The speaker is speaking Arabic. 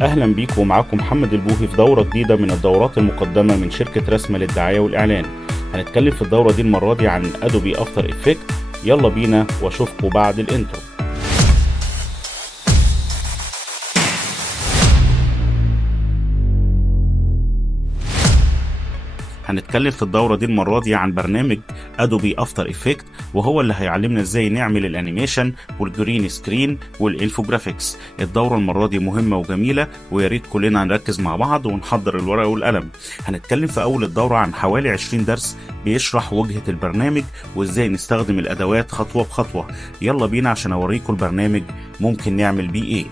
أهلا بيكم، ومعاكم محمد البوهي في دورة جديدة من الدورات المقدمة من شركة رسمة للدعاية والإعلان. هنتكلم في الدورة دي المرة دي عن أدوبي افتر افكت. يلا بينا واشوفكم بعد الانترو. هنتكلم في الدورة دي المرة دي عن برنامج أدوبي افتر افكت، وهو اللي هيعلمنا ازاي نعمل الانيميشن والجرين سكرين والانفوجرافيكس. الدورة المرة دي مهمة وجميلة، وياريت كلنا نركز مع بعض ونحضر الورقة والقلم. هنتكلم في أول الدورة عن حوالي 20 درس بيشرح وجهة البرنامج وازاي نستخدم الأدوات خطوة بخطوة. يلا بينا عشان أوريكم البرنامج ممكن نعمل بيه ايه.